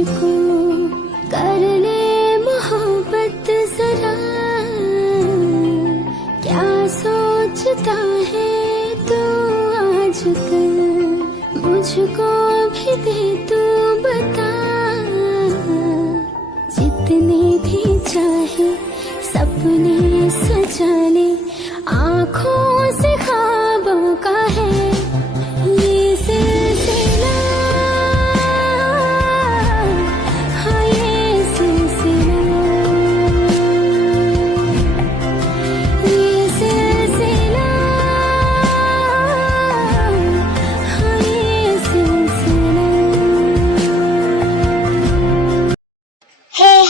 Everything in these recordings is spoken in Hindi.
मुझको कर ले मोहब्बत जरा, क्या सोचता है तू आजकल, मुझको भी दे तू बता। जितने भी चाहे सपने सजा ले, आँखों से ख्वाबों का है ये सिलसिला, हाँ ये सिलसिला, ये सिलसिला, हाँ ये सिलसिला।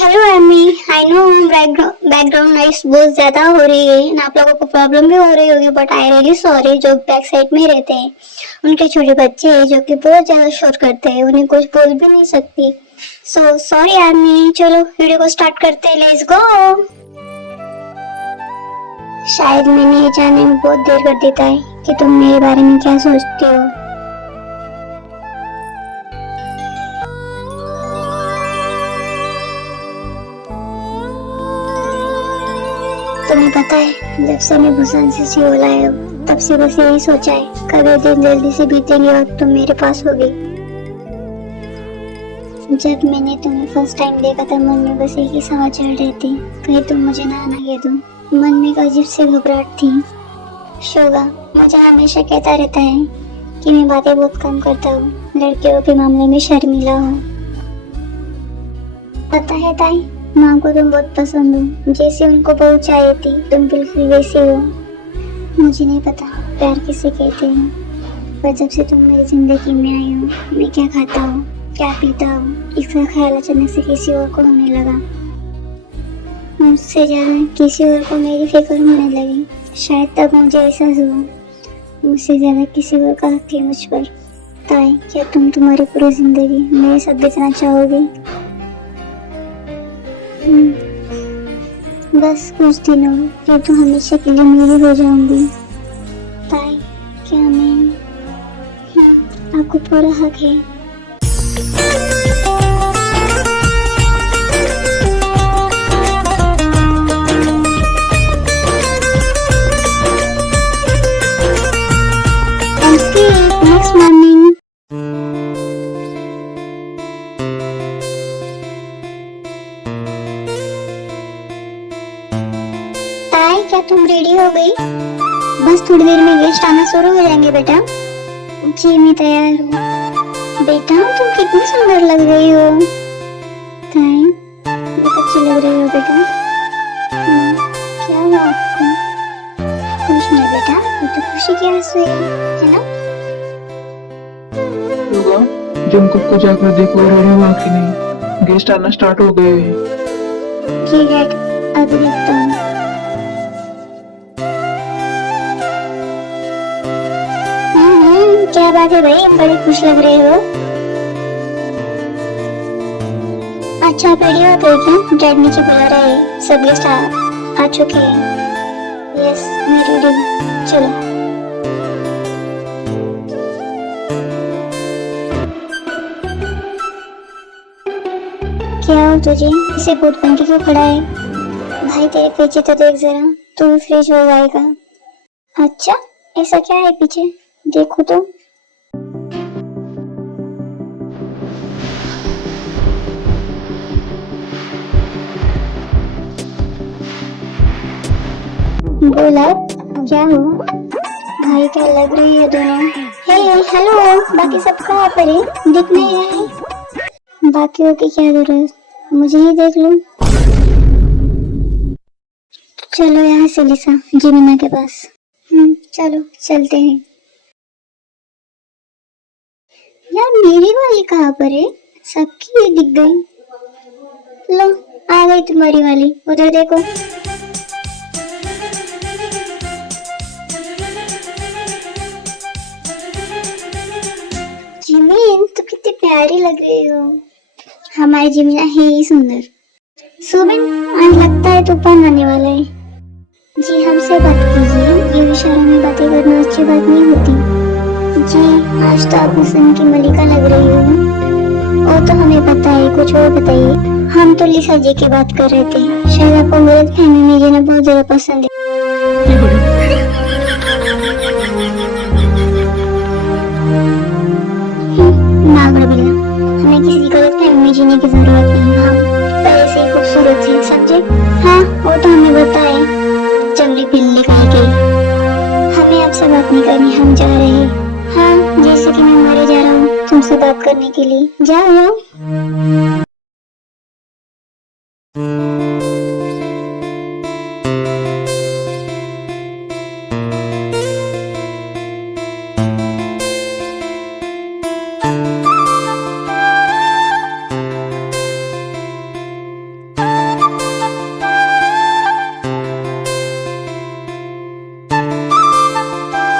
Hello Amy, I know background noise बहुत ज्यादा हो रही है ना, आप लोगों को प्रॉब्लम भी हो रही होगी, बट आई रियली सॉरी। जो बैक साइड में रहते हैं उनके छोटे बच्चे हैं जो कि बहुत ज्यादा शोर करते हैं, उन्हें कुछ बोल भी नहीं सकती। So sorry Amy. चलो वीडियो को स्टार्ट करते हैं, लेट्स गो। शायद मैंने ये जानने में बहुत देर कर देता है कि तुम मेरे बारे में क्या सोचती हो। तुम्हें पता है, जब से मैं भूसान से सियोल आया हूँ तब से बस यही सोचा है कभी दिन जल्दी से बीतेंगे और तुम मेरे पास होगी। जब मैंने तुम्हें फर्स्ट टाइम देखा था मन में बस एक ही सवाल चल रही थी, कहीं तुम मुझे ना कह दो। मन में एक अजीब सी घबराहट थी। शोगा मुझे हमेशा कहता रहता है कि मैं बातें बहुत कम करता हूँ, लड़कियों के मामले में शर्मीला हूँ। पता है ताई, माँ को तुम बहुत पसंद हो, जैसे उनको बहू चाहिए थी तुम बिल्कुल वैसे हो। मुझे नहीं पता प्यार किसे कहते हैं, पर जब से तुम मेरी जिंदगी में आई हो, मैं क्या खाता हूँ क्या पीता हूँ इसका ख्याल अचानक से किसी और को होने लगा। मुझसे ज्यादा किसी और को मेरी फिक्र होने लगी। शायद तब मुझे एहसास हुआ मुझसे ज्यादा किसी और का हक है मुझ पर। ताई, क्या तुम तुम्हारी पूरी जिंदगी मेरे साथ बिताना चाहोगी? बस कुछ दिनों फिर तो हमेशा के लिए मेरी हो जाऊंगी। ताई, क्या मैं आपको पूरा हक है। Next morning. क्या तुम रेडी हो गई? बस थोड़ी देर में गेस्ट आना शुरू हो जाएंगे बेटा। जी मैं तैयार हूँ। बेटा तुम कितनी सुंदर लग रही हो। ताई, बहुत अच्छी लग रही हो बेटा। क्या हुआ आपको? कुछ नहीं बेटा, ये तो खुशी की आंसू है ना? जंकुक को जाकर देखो रेडी हुआ कि नहीं, गेस्ट आना स्टार्ट हो गए हैं। जी डैड, अभी देखता हूँ। क्या बात है भाई, बड़ी खुश लग रहे हो। अच्छा आप रेडी हो गए क्या? डैड नीचे बुला रहे हैं, सब गेस्ट आ चुके हैं। यस मैं रेडी हूँ, चलो। क्या हो तुझे, इसे भूत बन के क्यों खड़ा है? भाई तेरे पीछे तो देख जरा, तू फ्रिज हो जाएगा। अच्छा ऐसा क्या है पीछे, देखो तो। बोला क्या हुआ? भाई क्या लग रही है दोनों। हे हेलो, बाकी सब कहाँ पर है? दिख नहीं रहे। बाकियों की क्या जरूरत, मुझे ही देख लो। चलो यहाँ से लिसा जिमिना के पास। चलो चलते हैं। यार मेरी वाली कहाँ पर है? सबकी ये दिख गई। लो आ गई तुम्हारी वाली, उधर देखो। जिमिन तो कितनी प्यारी लग रही हो। हमारी जिमिना है ही सुंदर। सुबिन आज लगता है तूफान आने वाला है। जी हमसे बात कीजिए, ये इशारों में बातें करना अच्छी बात नहीं होती। जी आज तो आप हुसैन की मलिका लग रही हो। वो तो हमें पता है, कुछ और बताइए। हम तो लिसा जी की बात कर रहे थे, शायद आपको गलत फहमी में जीना बहुत ज्यादा पसंद है। नागरा बिल्ला, हमें किसी गलत फहमी में जीने की जरूरत नहीं। हम पहले से ही खूबसूरत थे, समझे? हाँ, वो तो हमें पता है। जंगली बिल्ली कहीं गई, हमें आपसे बात नहीं करनी, हम जा रहे हैं। हाँ, जैसे कि मैं मरे जा रहा हूँ तुमसे बात करने के लिए। जाओ जाओ।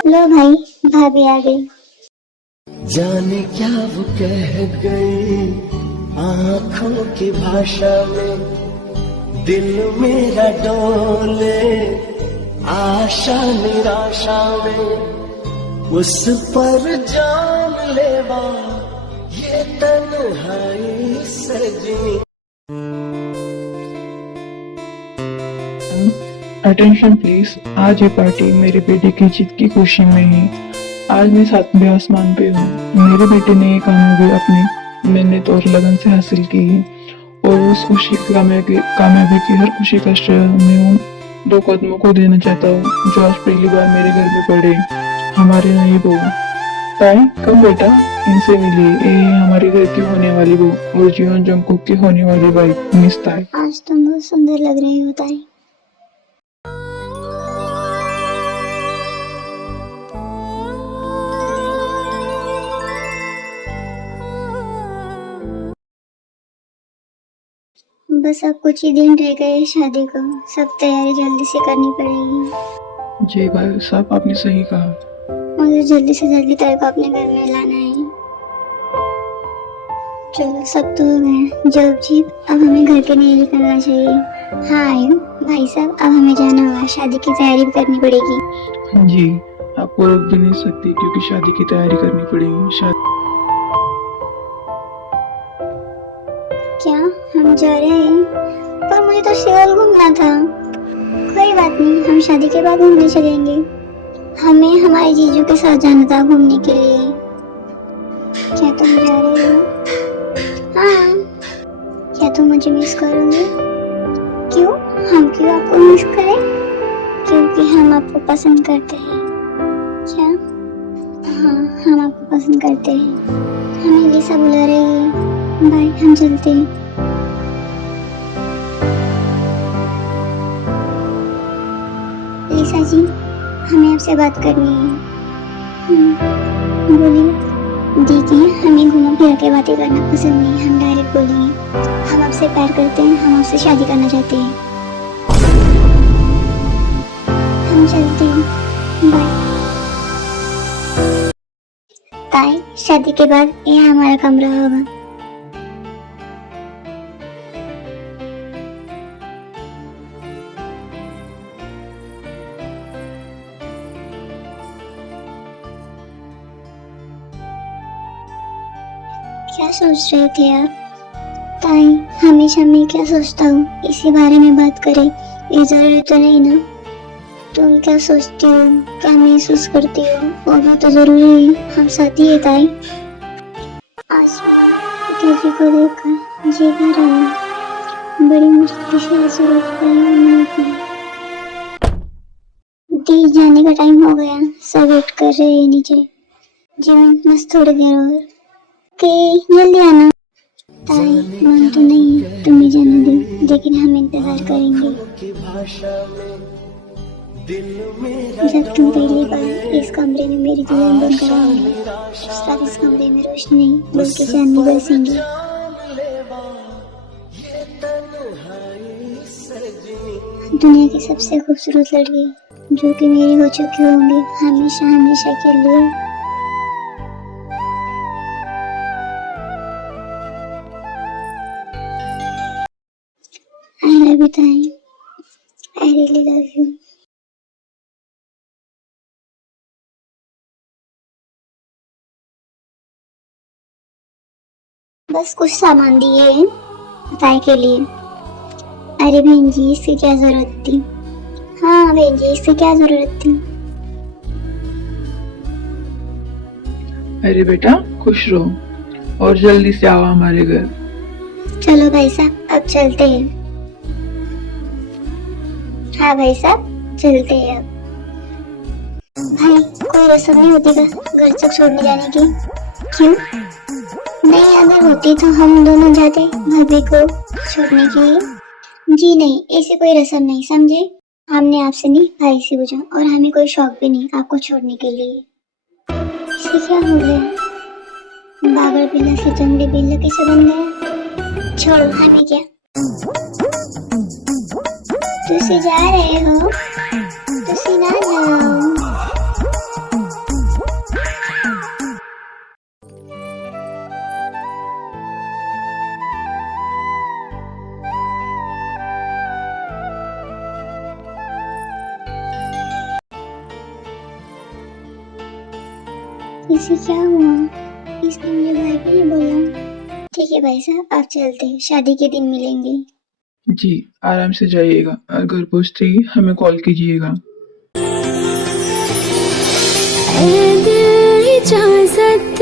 लो भाई, भाभी आ गई। जाने क्या वो कह गई आंखों की भाषा में, दिल मेरा डोले आशा निराशा में, उस पर जान लेवा ये तन्हाई सजनी। अटेंशन प्लीज, आज ये पार्टी मेरे बेटे की जीत की खुशी में है। आज मैं सातवें आसमान पे हूँ। मेरे बेटे ने ये कामयाबी अपनी मेहनत और लगन से हासिल की है, और उस खुशी कामयाबी की हर खुशी का श्रेय मैं उन दो कदमों को देना चाहता हूँ जो आज पहली बार मेरे घर में पड़े, हमारे नई बहू। ताई कब बेटा, इनसे मिलिए। ये है हमारे घर की होने वाली बहू और जीवन जंकुक की होने वाली वाइफ मिस ताई। आज तुम बहुत सुंदर लग रही हो ताई। बस अब कुछ ही दिन रह गए शादी को, सब तैयारी जल्दी से करनी पड़ेगी। जी भाई साहब, आपने सही कहा। मुझे जल्दी से जल्दी ताई को अपने घर में लाना है। चलो, सब तो हो गया। जब जी, अब हमें घर के लिए निकलना चाहिए। हाँ आयु, भाई साहब अब हमें जाना होगा, शादी की तैयारी भी करनी पड़ेगी। जी, आपको रोक भी नहीं सकती क्योंकि शादी की तैयारी करनी पड़ेगी। शादी क्या हम जा रहे हैं? पर मुझे तो सियोल घूमना था। कोई बात नहीं, हम शादी के बाद घूमने चलेंगे। हमें हमारे जीजू के साथ जाना था घूमने के लिए। क्या तुम जा रहे हो? हाँ। क्या तुम मुझे मिस करोगे? क्यों? हम क्यों आपको मिस करें? क्योंकि हम आपको पसंद करते हैं। क्या? हाँ, हम आपको पसंद करते हैं। हमें लिसा बुला रही है। बाय, हम चलते हैं। लिसा जी, हमें आपसे बात करनी है। बोलिए। देखिए, हमें घूमा फिरा के बातें करना पसंद नहीं, हम डायरेक्ट बोलेंगे। हम आपसे प्यार करते हैं, हम आपसे शादी करना चाहते हैं। हम चलते हैं। बाय। ताई, शादी के बाद ये हमारा कमरा होगा। क्या सोच रहे थे आप? ताई, हमेशा मैं क्या सोचता हूँ इसी बारे में बात करें, ये जरूरी तो नहीं ना। तुम क्या सोचती हो, क्या महसूस करती हो, वो भी तो जरूरी है। हम साथी है ताई। आज पिताजी को देखकर जी भर आया। बड़ी मुश्किल से आंसू रोक पाई मैं अपने। दी जाने का टाइम हो गया, सब वेट कर रहे हैं नीचे। जी बस थोड़ी देर और। जल्दी आना। ताई, मन तो नहीं है तुम्हें जाने दो, लेकिन हम इंतजार करेंगे। की भाषा में, दिल जब तुम पहली बार इस कमरे में मेरी दुल्हन बनकर आओगे, उस रात इस कमरे में रोशनी नहीं बल्कि चांदनी बरसेंगी। दुनिया की सबसे खूबसूरत लड़की जो कि मेरी हो चुकी होंगी हमेशा हमेशा के लिए। I love you, ताई। I really love you. बस कुछ सामान दिए हैं बताए के लिए। अरे बहन जी इसकी क्या जरूरत थी? हाँ बहन जी इसकी क्या जरूरत थी? अरे बेटा खुश रहो और जल्दी से आओ हमारे घर। चलो भाई साहब अब चलते हैं। हाँ भाई साहब चलते हैं अब। भाई कोई रस्म नहीं होती का घर तक छोड़ने जाने की? क्यों? नहीं अगर होती तो हम दोनों जाते भाभी को छोड़ने के लिए। जी नहीं ऐसी कोई रस्म नहीं समझे। हमने आपसे नहीं भाई से पूछा और हमें कोई शौक भी नहीं आपको छोड़ने के लिए। इसे क्या हो गया? बाबर बिल्ला से चंडी बिल्ला कैसे बन गया? छोड़ो हमें क्या। तुसी जा रहे हो? तुसी ना जाओ। इसे क्या हुआ? इसने मुझे भाई भी नहीं बोला। ठीक है भाई साहब आप चलते हैं शादी के दिन मिलेंगे। जी आराम से जाइएगा और घर पहुँचते ही हमें कॉल कीजिएगा। ऐ दिल इजाजत